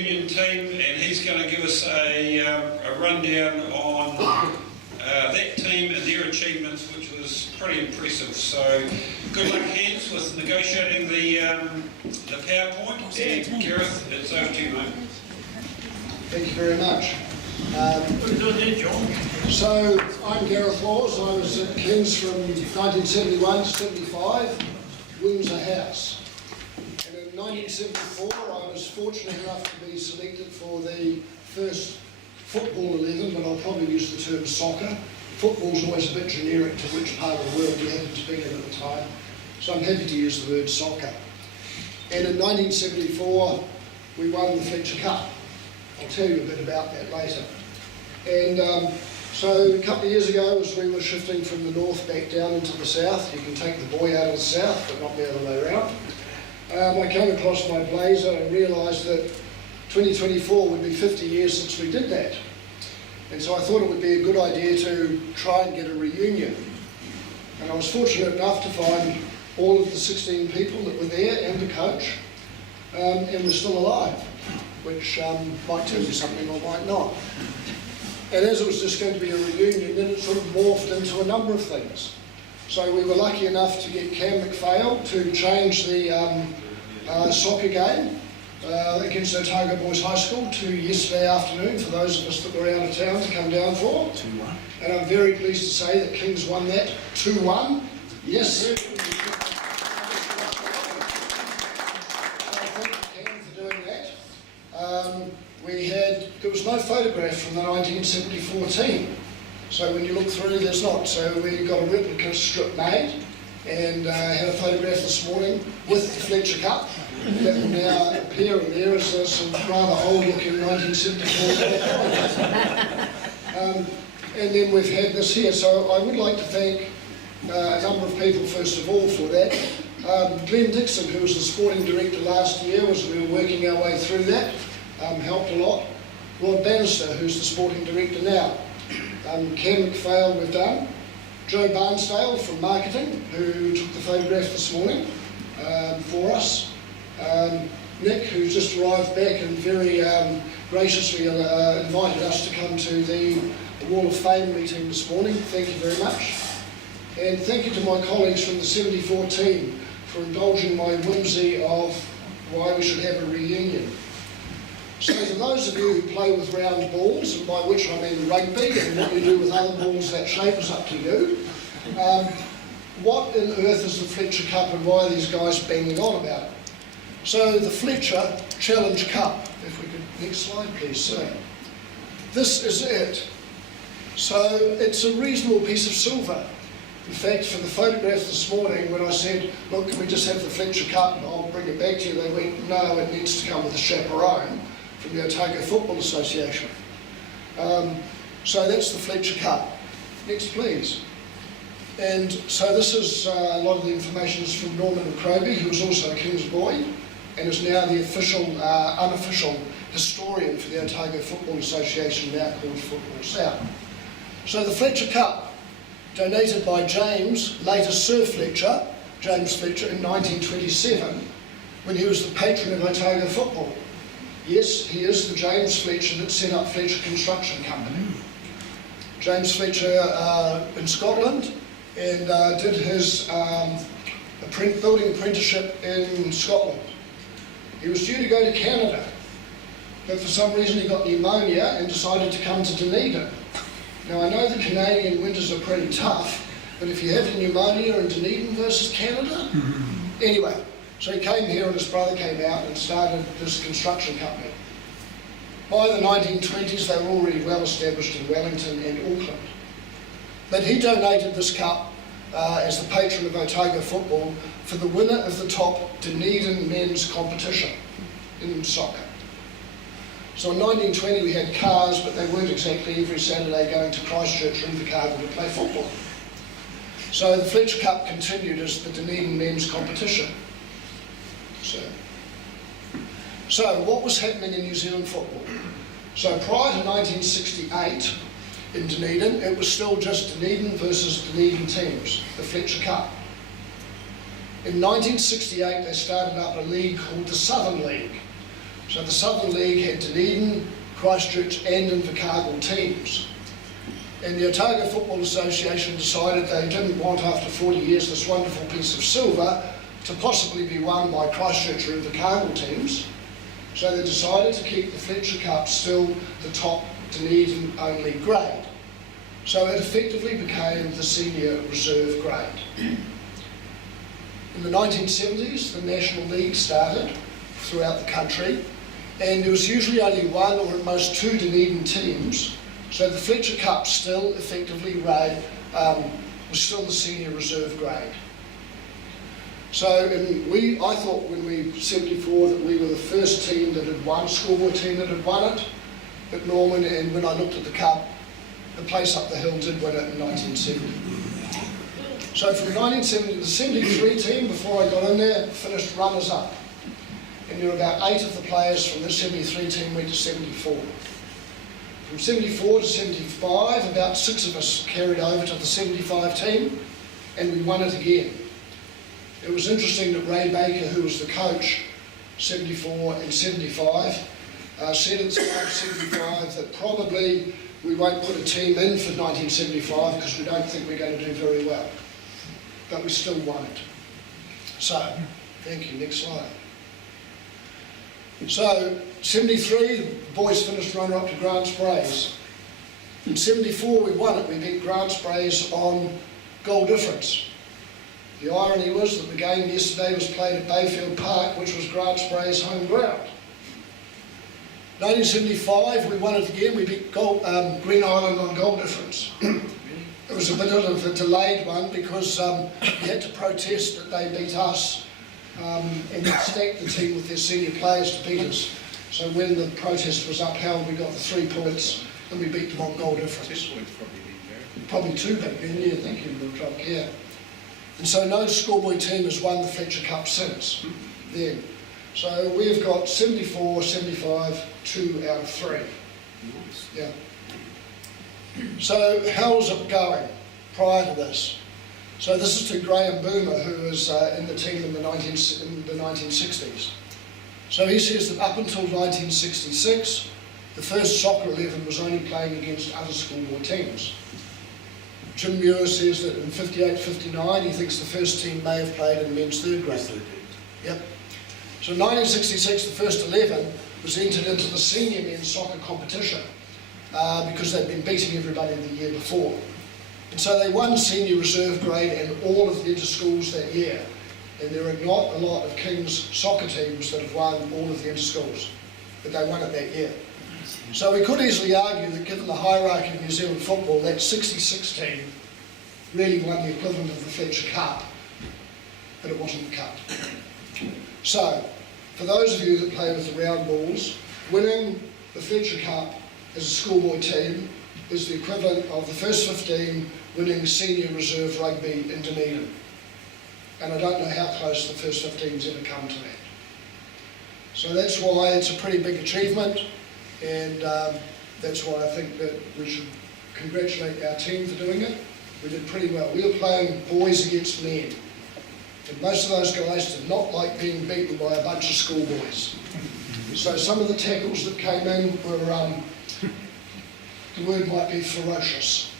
reunion team, and he's going to give us a rundown on that team and their achievements, which was pretty impressive. So good luck, Hens, with negotiating the PowerPoint. And Gareth, it's over to you, mate. Thank you very much. So I'm Gareth Laws. I was at King's from 1971 to 75, Windsor House. And in 1974 I was fortunate enough to be selected for the first football 11, but I'll probably use the term soccer. Football's always a bit generic to which part of the world you happen to be in at the time, so I'm happy to use the word soccer. And in 1974 we won the Fletcher Cup. I'll tell you a bit about that later. And so a couple of years ago, as we were shifting from the north back down into the south, you can take the boy out of the south, but not the other way around, I came across my blazer and realised that 2024 would be 50 years since we did that. And so I thought it would be a good idea to try and get a reunion. And I was fortunate enough to find all of the 16 people that were there and the coach, and we're still alive, which might tell you something or might not. And as it was just going to be a reunion, then it sort of morphed into a number of things. So we were lucky enough to get Cam McPhail to change the soccer game against Otago Boys High School to yesterday afternoon for those of us that were out of town to come down for. 2-1. And I'm very pleased to say that Kings won that 2-1. Yes. There was no photograph from the 1974 team, so when you look through there's not. So we got a replica strip made and had a photograph this morning with the Fletcher Cup that will now appear in there as some rather old looking 1974 and then we've had this here. So I would like to thank a number of people first of all for that. Glenn Dixon, who was the sporting director last year, as we were working our way through that, helped a lot. Rod Bannister, who's the sporting director now. Cam McPhail we've done. Joe Barnsdale from marketing, who took the photograph this morning for us. Nick, who's just arrived back and very graciously invited us to come to the Wall of Fame meeting this morning. Thank you very much. And thank you to my colleagues from the 74 team for indulging my whimsy of why we should have a reunion. So to those of you who play with round balls, and by which I mean rugby, and what you do with other balls that shape is up to you, what on earth is the Fletcher Cup and why are these guys banging on about it? So the Fletcher Challenge Cup, if we could, next slide please, sir. This is it. So it's a reasonable piece of silver. In fact, for the photograph this morning, when I said, look, can we just have the Fletcher Cup and I'll bring it back to you, they went, no, it needs to come with a chaperone from the Otago Football Association. So that's the Fletcher Cup. Next, please. And so this is a lot of the information is from Norman McCroby, who was also a King's boy, and is now the official, unofficial historian for the Otago Football Association, now called Football South. So the Fletcher Cup, donated by James, later Sir Fletcher, James Fletcher, in 1927, when he was the patron of Otago football. Yes, he is the James Fletcher that set up Fletcher Construction Company. James Fletcher in Scotland, and did his building apprenticeship in Scotland. He was due to go to Canada, but for some reason he got pneumonia and decided to come to Dunedin. Now I know the Canadian winters are pretty tough, but if you have pneumonia in Dunedin versus Canada, anyway. So he came here and his brother came out and started this construction company. By the 1920s, they were already well established in Wellington and Auckland. But he donated this cup as the patron of Otago football for the winner of the top Dunedin men's competition in soccer. So in 1920 we had cars, but they weren't exactly every Saturday going to Christchurch or Invercargill to play football. So the Fletcher Cup continued as the Dunedin men's competition. So what was happening in New Zealand football? So prior to 1968 in Dunedin, it was still just Dunedin versus Dunedin teams, the Fletcher Cup. In 1968 they started up a league called the Southern League. So the Southern League had Dunedin, Christchurch and Invercargill teams. And the Otago Football Association decided they didn't want, after 40 years, this wonderful piece of silver to possibly be won by Christchurch or Invercargill teams. So they decided to keep the Fletcher Cup still the top Dunedin only grade. So it effectively became the senior reserve grade. In the 1970s, the National League started throughout the country, and there was usually only one or at most two Dunedin teams. So the Fletcher Cup still effectively was still the senior reserve grade. So I thought when we 74 that we were the first team that had won, schoolboy team that had won it at Norman, and when I looked at the cup, the place up the hill did win it in 1970. So from 1970 to the 73 team, before I got in there, finished runners-up. And there were about 8 of the players from the 73 team went to 74. From 74 to 75, about 6 of us carried over to the 75 team, and we won it again. It was interesting that Ray Baker, who was the coach, 74 and 75, said at 75 that probably we won't put a team in for 1975 because we don't think we're going to do very well. But we still won it. So, thank you. Next slide. So, 73, the boys finished runner-up to Grant Sprays. In 74, we won it. We beat Grant Sprays on goal difference. The irony was that the game yesterday was played at Bayfield Park, which was Grant Spray's home ground. 1975, we won it again. We beat Green Island on goal difference. It was a bit of a delayed one because we had to protest that they beat us and they stacked the team with their senior players to beat us. So when the protest was upheld, we got the 3 points and we beat them on goal difference. Probably 2 back then, yeah, thank you, Bill Trump, yeah. And so no schoolboy team has won the Fletcher Cup since then. So we've got 74, 75, 2 out of 3. Yeah. So how was it going prior to this? So this is to Graham Boomer, who was in the team in the 1960s. So he says that up until 1966, the first soccer 11 was only playing against other schoolboy teams. Jim Muir says that in 58-59, he thinks the first team may have played in men's third grade. Yep. So in 1966, the first 11 was entered into the senior men's soccer competition because they'd been beating everybody the year before. And so they won senior reserve grade and all of the inter-schools that year. And there are not a lot of King's soccer teams that have won all of the inter-schools, but they won it that year. So we could easily argue that given the hierarchy of New Zealand football, that 66 team really won the equivalent of the Fletcher Cup, but it wasn't the cup. So, for those of you that play with the round balls, winning the Fletcher Cup as a schoolboy team is the equivalent of the first 15 winning senior reserve rugby in Dunedin. And I don't know how close the first 15's ever come to that. So that's why it's a pretty big achievement, and that's why I think that we should congratulate our team for doing it. We did pretty well. We were playing boys against men. And most of those guys did not like being beaten by a bunch of schoolboys. So some of the tackles that came in were, the word might be ferocious.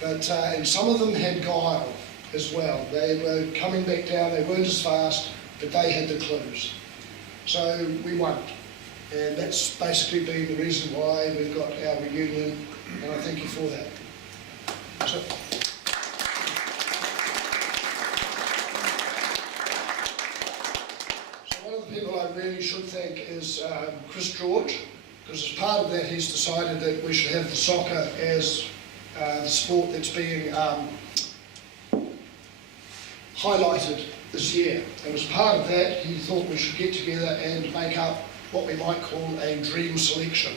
But, and some of them had guile as well. They were coming back down, they weren't as fast, but they had the clues. So we won it. And that's basically been the reason why we've got our reunion, and I thank you for that. So, one of the people I really should thank is Chris George, because as part of that he's decided that we should have the soccer as the sport that's being highlighted this year. And as part of that, he thought we should get together and make up what we might call a dream selection.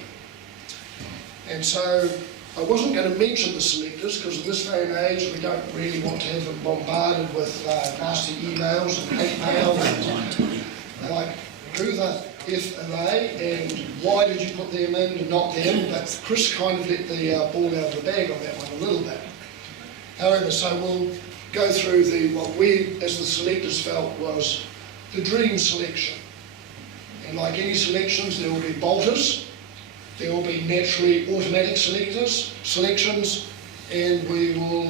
And so I wasn't going to mention the selectors because in this day and age we don't really want to have them bombarded with nasty emails and hate mail and like who the F are they and why did you put them in and not them. But Chris kind of let the ball out of the bag on that one a little bit. However, so we'll go through what we as the selectors felt was the dream selection. And like any selections, there will be bolters, there will be naturally automatic selections, and we will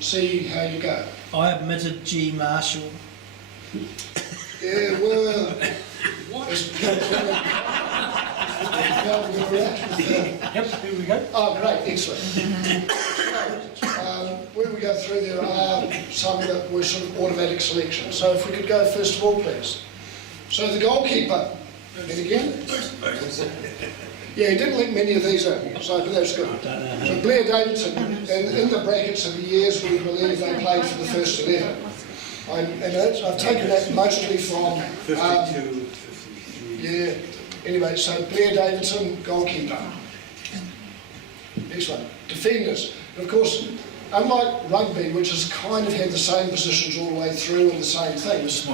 see how you go. I admitted G. Marshall. Yeah, well, Yep, here we go. oh, great, excellent. When we go through, there are some that were sort of automatic selections. So if we could go first of all, please. So the goalkeeper, and again, yeah, he didn't let many of these in, so but that's good. So Blair Davidson, and in the brackets of the years we believe they played for the first 11. I've taken that mostly from, 52, 53. yeah, anyway, so Blair Davidson, goalkeeper. Next one, defenders. And of course, unlike rugby, which has kind of had the same positions all the way through and the same things,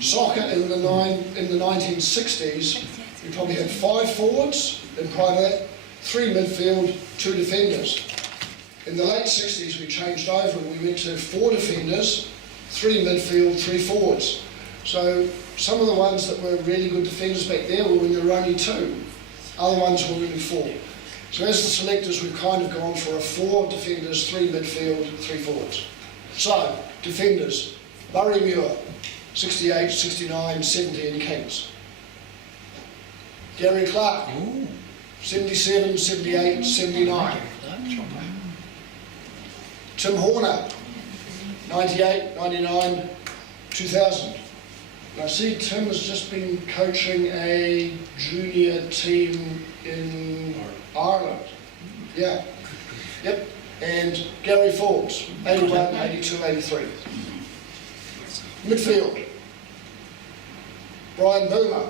soccer in the 1960s, we probably had 5 forwards, and prior to that, 3 midfield, 2 defenders. In the late 60s, we changed over and we went to 4 defenders, 3 midfield, 3 forwards. So some of the ones that were really good defenders back there were when there were only 2. Other ones were really 4. So as the selectors, we've kind of gone for a 4 defenders, 3 midfield, 3 forwards. So, defenders, Murray Muir, 68, 69, 70 and Kings. Gary Clark, 77, 78, 79. Tim Horner, 98, 99, 2000. And I see Tim has just been coaching a junior team in Ireland. Yeah. Yep. And Gary Forbes, 81, 82, 83. Midfield, Brian Boomer,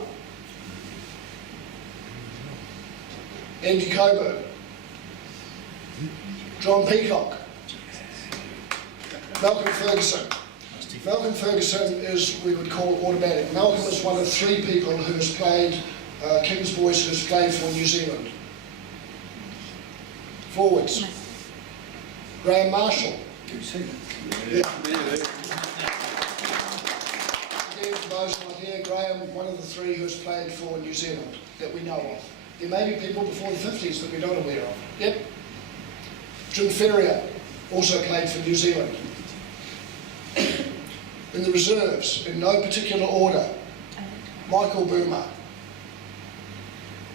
Andy Coburn, John Peacock, Malcolm Ferguson. Malcolm Ferguson is, we would call automatic. Malcolm is one of 3 people who has played, King's Boys, who has played for New Zealand. Forwards, Graham Marshall. Yeah. Again, for those not here, Graham, one of the 3 who has played for New Zealand that we know of. There may be people before the 50s that we're not aware of. Yep. Jim Ferrier also played for New Zealand. In the reserves, in no particular order, Michael Boomer,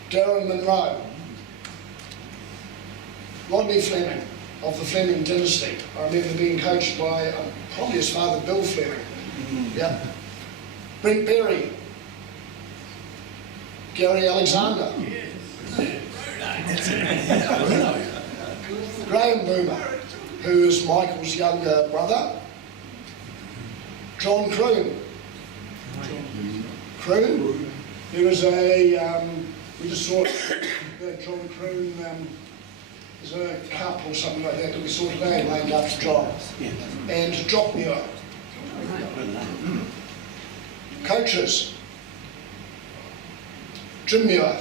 Darren Munro, Rodney Fleming of the Fleming dynasty. I remember being coached by probably his father, Bill Fleming. Yeah. Brent Berry, Gary Alexander, Graham Boomer, who is Michael's younger brother, John Croon. Croon, there was a, we just saw John Croon, there's a cup or something like that we saw today named after John. And Jock Muir. Coaches, Jim Muir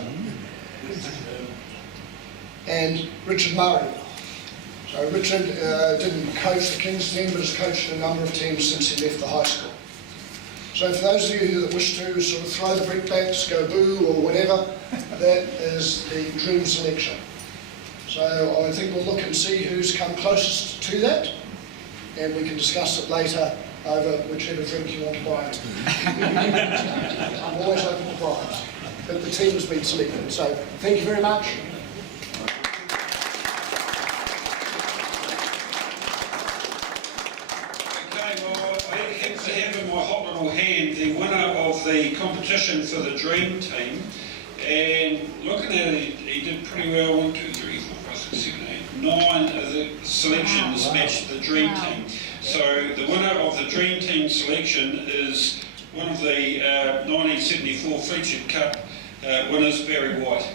and Richard Murray. So Richard didn't coach the Kings team, but has coached a number of teams since he left the high school. So for those of you that wish to sort of throw the brickbats, go boo or whatever, that is the dream selection. So I think we'll look and see who's come closest to that, and we can discuss it later over whichever drink you want to buy. I'm always open to bribes, but the team has been selected. So thank you very much. Hand the winner of the competition for the Dream Team, and looking at it, he did pretty well. 1, 2, 3, 4, 5, 6, 7, 8, 9 of the selections matched the Dream Team. So the winner of the Dream Team selection is one of the 1974 Fletcher Cup winners, Barry White.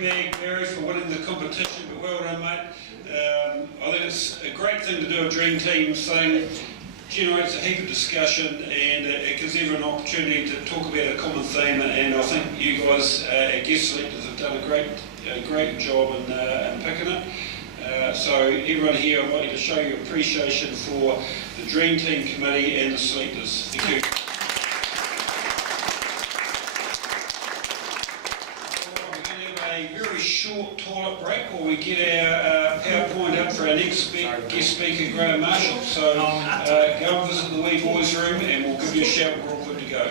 Bag, Barry, for winning the competition, but well done, mate. I think it's a great thing to do, a Dream Team thing. Generates a heap of discussion, and it gives everyone an opportunity to talk about a common theme, and I think you guys, guest selectors, have done a great job in picking it. So everyone here, I want you to show your appreciation for the Dream Team Committee and the selectors. Thank you. We're going to have a very short toilet break while we get our PowerPoint up for our next guest speaker, Graham Marshall. So go and visit the wee boys room and we'll give you a shout when we're all good to go.